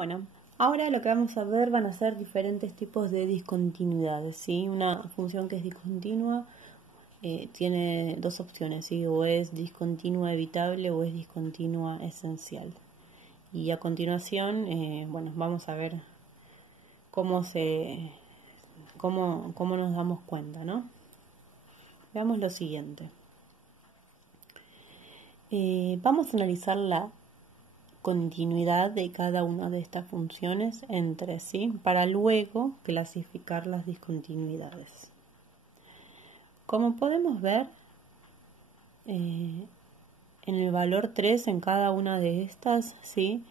Bueno, ahora lo que vamos a ver van a ser diferentes tipos de discontinuidades, ¿sí? Una función que es discontinua tiene dos opciones, ¿sí? O es discontinua evitable o es discontinua esencial. Y a continuación, bueno, vamos a ver cómo nos damos cuenta, ¿no? Veamos lo siguiente. Vamos a analizar la continuidad de cada una de estas funciones entre sí para luego clasificar las discontinuidades. Como podemos ver, en el valor 3 en cada una de estas, ¿sí?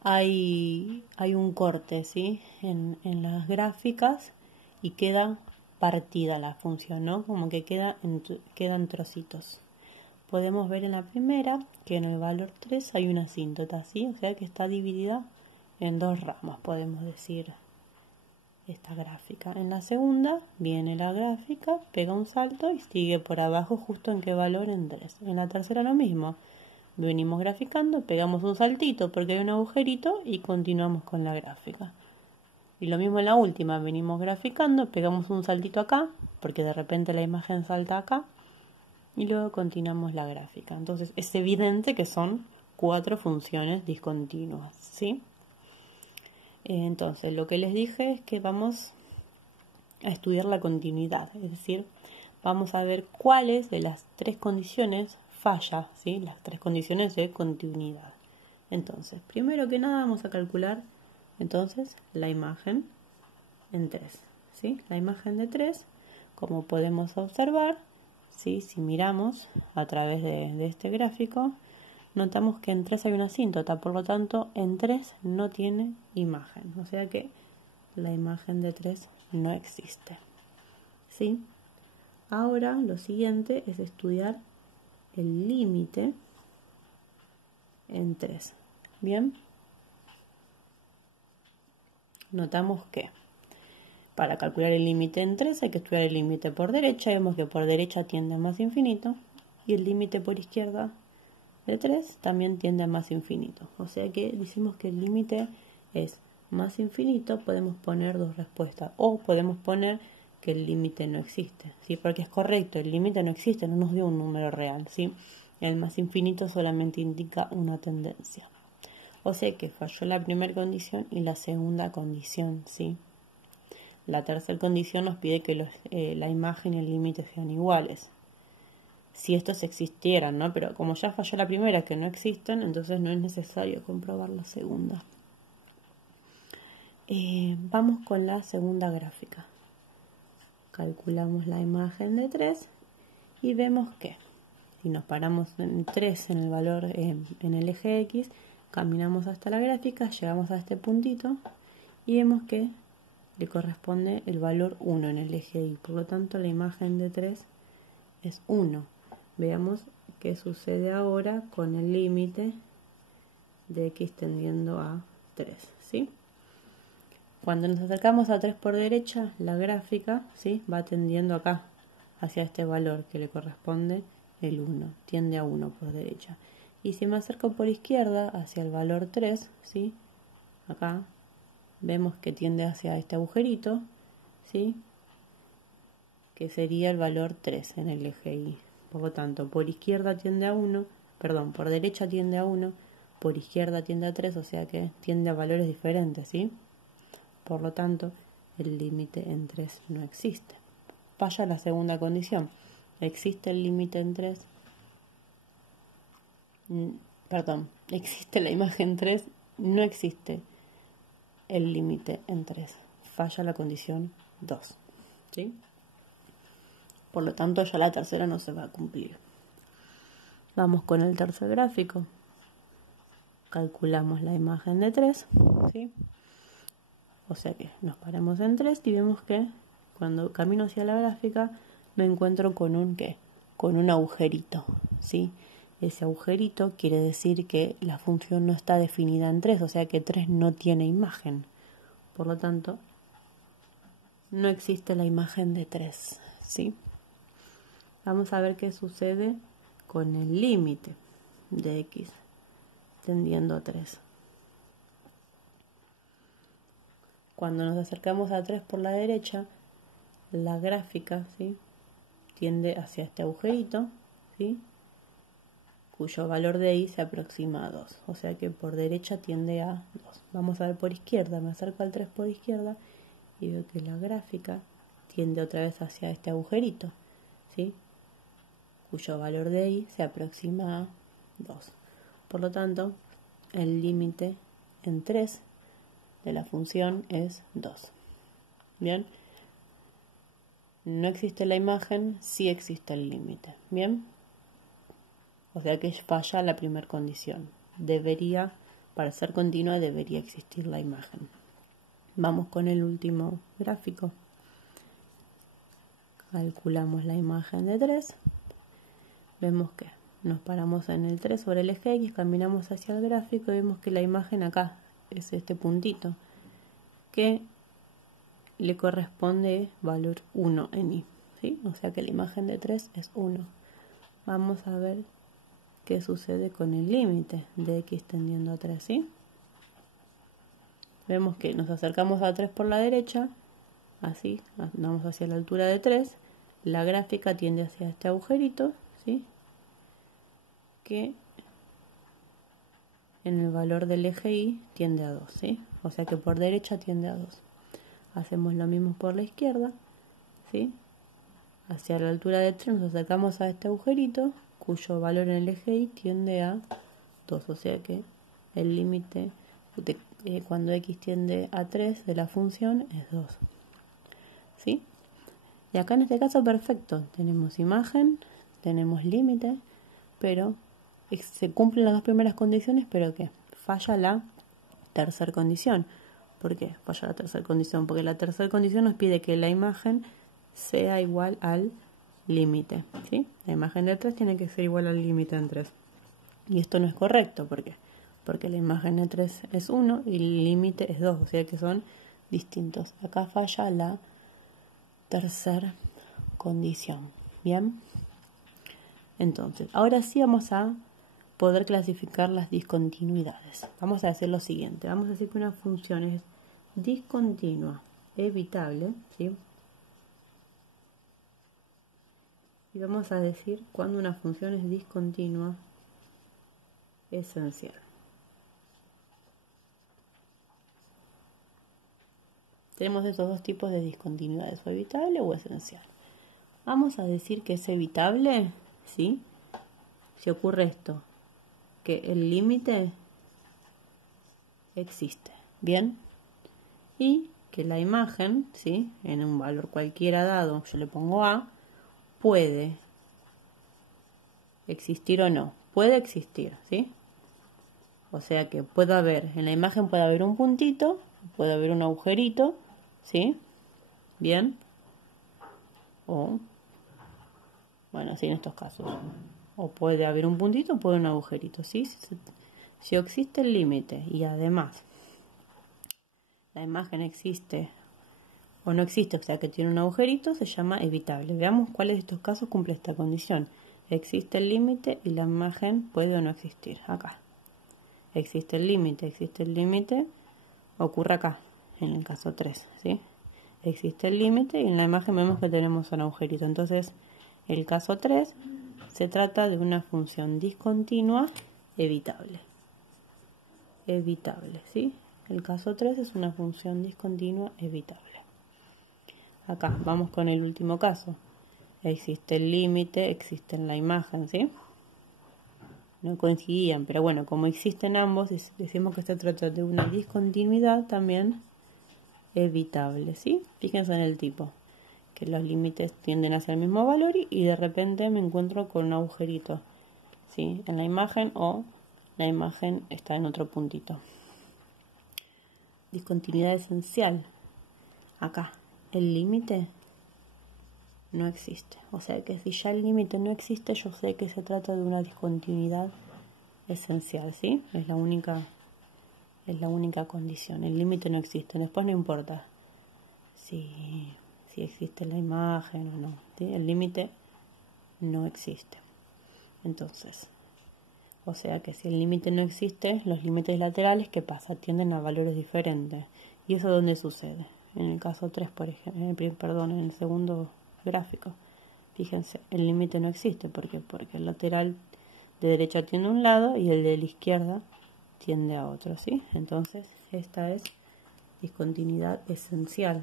hay un corte, ¿sí? en las gráficas y queda partida la función, ¿no? Como que quedan trocitos. Podemos ver en la primera que en el valor 3 hay una asíntota, ¿sí? O sea que está dividida en dos ramas, podemos decir, esta gráfica. En la segunda viene la gráfica, pega un salto y sigue por abajo justo en qué valor, en 3. En la tercera lo mismo. Venimos graficando, pegamos un saltito porque hay un agujerito y continuamos con la gráfica. Y lo mismo en la última, venimos graficando, pegamos un saltito acá porque de repente la imagen salta acá. Y luego continuamos la gráfica. Entonces es evidente que son 4 funciones discontinuas, ¿sí? Entonces lo que les dije es que vamos a estudiar la continuidad, es decir, vamos a ver cuáles de las 3 condiciones falla, ¿sí? Las 3 condiciones de continuidad. Entonces, primero que nada vamos a calcular entonces la imagen en 3, ¿sí? La imagen de 3, como podemos observar, ¿sí? Si miramos a través de este gráfico, notamos que en 3 hay una asíntota, por lo tanto en 3 no tiene imagen, o sea que la imagen de 3 no existe, ¿sí? Ahora lo siguiente es estudiar el límite en 3. Bien, notamos que para calcular el límite en 3 hay que estudiar el límite por derecha. Vemos que por derecha tiende a más infinito y el límite por izquierda de 3 también tiende a más infinito. O sea que decimos que el límite es más infinito. Podemos poner dos respuestas o podemos poner que el límite no existe, ¿sí? Porque es correcto, el límite no existe, no nos dio un número real, ¿sí? El más infinito solamente indica una tendencia. O sea que falló la primera condición y la segunda condición, ¿sí? La tercera condición nos pide que la imagen y el límite sean iguales. Si estos existieran, ¿no? Pero como ya falló la primera, que no existen, entonces no es necesario comprobar la segunda. Vamos con la segunda gráfica. Calculamos la imagen de 3 y vemos que si nos paramos en 3 en el valor en el eje X, caminamos hasta la gráfica, llegamos a este puntito y vemos que le corresponde el valor 1 en el eje Y. Por lo tanto, la imagen de 3 es 1. Veamos qué sucede ahora con el límite de X tendiendo a 3, ¿sí? Cuando nos acercamos a 3 por derecha, la gráfica, ¿sí? Va tendiendo acá, hacia este valor que le corresponde el 1, tiende a 1 por derecha. Y si me acerco por izquierda, hacia el valor 3, ¿sí? Acá vemos que tiende hacia este agujerito, ¿sí? Que sería el valor 3 en el eje Y. Por lo tanto, por izquierda tiende a 1, perdón, por derecha tiende a 1, por izquierda tiende a 3, o sea que tiende a valores diferentes, ¿sí? Por lo tanto, el límite en 3 no existe. Falla la segunda condición. Existe el límite en 3. Perdón, existe la imagen 3, no existe el límite en 3. Falla la condición 2, ¿sí? Por lo tanto, ya la tercera no se va a cumplir. Vamos con el tercer gráfico. Calculamos la imagen de 3, ¿sí? O sea que nos paramos en 3 y vemos que cuando camino hacia la gráfica me encuentro con un ¿qué? Con un agujerito, ¿sí? Ese agujerito quiere decir que la función no está definida en 3, o sea que 3 no tiene imagen. Por lo tanto, no existe la imagen de 3, ¿sí? Vamos a ver qué sucede con el límite de X tendiendo a 3. cuando nos acercamos a 3 por la derecha, la gráfica, ¿sí?, tiende hacia este agujerito, ¿sí?, cuyo valor de i se aproxima a 2. O sea que por derecha tiende a 2. Vamos a ver por izquierda. Me acerco al 3 por izquierda y veo que la gráfica tiende otra vez hacia este agujerito, ¿sí?, cuyo valor de i se aproxima a 2. Por lo tanto, el límite en 3 de la función es 2. Bien, no existe la imagen, sí existe el límite. Bien, o sea que falla la primera condición. Para ser continua debería existir la imagen. Vamos con el último gráfico. Calculamos la imagen de 3. Vemos que nos paramos en el 3 sobre el eje X, caminamos hacia el gráfico y vemos que la imagen acá es este puntito, que le corresponde valor 1 en i, ¿sí? O sea que la imagen de 3 es 1. Vamos a ver qué sucede con el límite de x tendiendo a 3, ¿sí? Vemos que nos acercamos a 3 por la derecha, así, andamos hacia la altura de 3, la gráfica tiende hacia este agujerito, ¿sí?, que en el valor del eje y tiende a 2, ¿sí? O sea que por derecha tiende a 2. Hacemos lo mismo por la izquierda, ¿sí? Hacia la altura de 3 nos acercamos a este agujerito, cuyo valor en el eje y tiende a 2. O sea que el límite cuando x tiende a 3 de la función es 2. ¿Sí? Y acá en este caso perfecto. Tenemos imagen, tenemos límite, pero se cumplen las dos primeras condiciones, pero que falla la tercera condición. ¿Por qué falla la tercera condición? Porque la tercera condición nos pide que la imagen sea igual al límite, ¿sí? La imagen de 3 tiene que ser igual al límite en 3. Y esto no es correcto. ¿Por qué? Porque la imagen de 3 es 1 y el límite es 2, o sea que son distintos. Acá falla la tercera condición. ¿Bien? Entonces, ahora sí vamos a poder clasificar las discontinuidades. Vamos a decir lo siguiente. Vamos a decir que una función es discontinua evitable, ¿sí? Y vamos a decir cuando una función es discontinua esencial. Tenemos esos dos tipos de discontinuidades, o evitable o esencial. Vamos a decir que es evitable, ¿sí?, si ocurre esto, que el límite existe, ¿bien? Y que la imagen, ¿sí?, en un valor cualquiera dado, yo le pongo A, puede existir o no. Puede existir, ¿sí? O sea que puede haber, en la imagen puede haber un puntito, puede haber un agujerito, ¿sí? Bien. O, bueno, así en estos casos. O puede haber un puntito o puede haber un agujerito, ¿sí? Si existe el límite y además la imagen existe o no existe, o sea que tiene un agujerito, se llama evitable. Veamos cuáles de estos casos cumple esta condición. Existe el límite y la imagen puede o no existir. Acá. Existe el límite, ocurre acá, en el caso 3, ¿sí? Existe el límite y en la imagen vemos que tenemos un agujerito. Entonces, el caso 3 se trata de una función discontinua evitable. Evitable, ¿sí? El caso 3 es una función discontinua evitable. Acá, vamos con el último caso. Existe el límite, existe en la imagen, ¿sí? No coincidían, pero bueno, como existen ambos, decimos que se trata de una discontinuidad también evitable, ¿sí? Fíjense en el tipo, que los límites tienden a ser el mismo valor y de repente me encuentro con un agujerito, ¿sí?, en la imagen, o la imagen está en otro puntito. Discontinuidad esencial. Acá, el límite no existe. O sea que si ya el límite no existe, yo sé que se trata de una discontinuidad esencial, ¿sí? Es la única condición. El límite no existe. Después no importa si existe la imagen o no, ¿sí? El límite no existe. Entonces, o sea que si el límite no existe, los límites laterales, ¿qué pasa? Tienden a valores diferentes. ¿Y eso dónde sucede? En el caso 3, por ejemplo, en el segundo gráfico. Fíjense, el límite no existe. ¿Por qué? Porque el lateral de derecha tiende a un lado y el de la izquierda tiende a otro, ¿sí? Entonces, esta es discontinuidad esencial.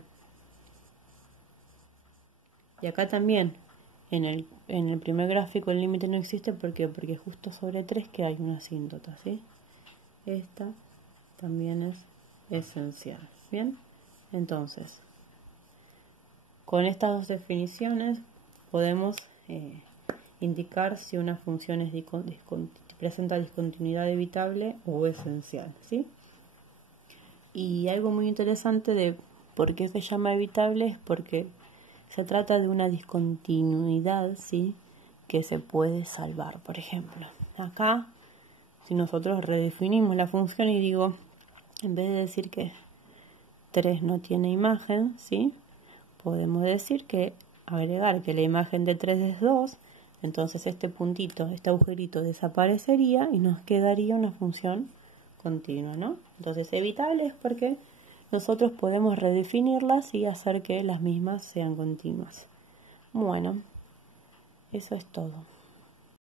Y acá también, en el primer gráfico el límite no existe. ¿Por qué? Porque justo sobre 3 que hay una asíntota, ¿sí? Esta también es esencial. Bien, entonces, con estas dos definiciones podemos indicar si una función presenta discontinuidad evitable o esencial, ¿sí? Y algo muy interesante de por qué se llama evitable es porque se trata de una discontinuidad, ¿sí?, que se puede salvar. Por ejemplo, acá, si nosotros redefinimos la función y digo, en vez de decir que 3 no tiene imagen, ¿sí?, podemos decir que agregar que la imagen de 3 es 2, entonces este puntito, este agujerito desaparecería y nos quedaría una función continua, ¿no? Entonces evitable es porque nosotros podemos redefinirlas y hacer que las mismas sean continuas. Bueno, eso es todo.